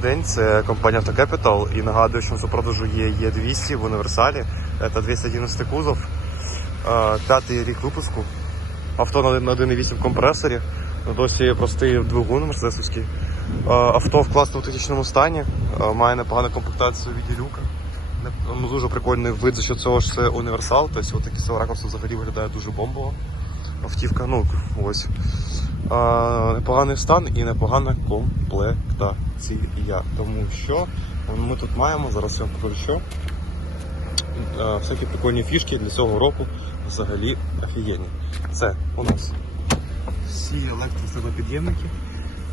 день, це компанія Автокепітал. І нагадую, що в продажу є Є200 в універсалі. Це 211 кузов, е, п'ятий рік випуску. Авто на на 1.8 компресорі. Ну, Досі простий двигун мерседесовський. Е, Авто в класному технічному стані, е, має непогану комплектацію від люка. Ну, Дуже прикольний вид, за що цього ж це універсал. Тобто от такий ракурс взагалі виглядає дуже бомбово. Автівка, ну ось. Непоганий стан і непогана комплектація. Тому що ми тут маємо, зараз я вам покажу що. А, всякі прикольні фішки для цього року взагалі офігенні. Це у нас всі електросилопідємники.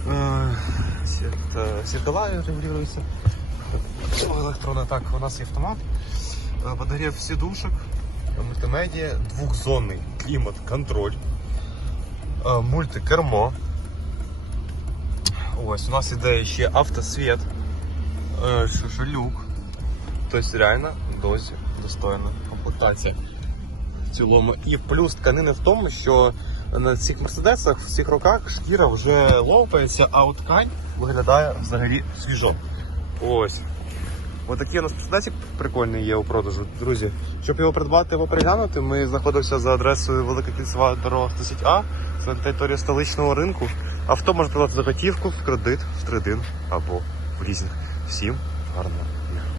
Е, е, Зеркала регулюються. Електронна так, у нас є автомат. Е, Подогрів сідушок, мультимедіа, двохзонний клімат, контроль, е, мультикермо. Ось, у нас іде ще автосвіт, е, що- що люк. Тобто реально досі достойна комплектація в цілому. І плюс тканини в тому, що на цих мерседесах в цих роках шкіра вже лопається, а от ткань виглядає взагалі свіжо. Ось. Ось такий у нас мерседесик прикольний є у продажу. Друзі, щоб його придбати або переглянути, ми знаходимося за адресою Велика Кільцева дорога 10А, це на території столичного ринку. Авто можна продати за готівку, в кредит, в тридин або в лізинг. Всім гарного дня.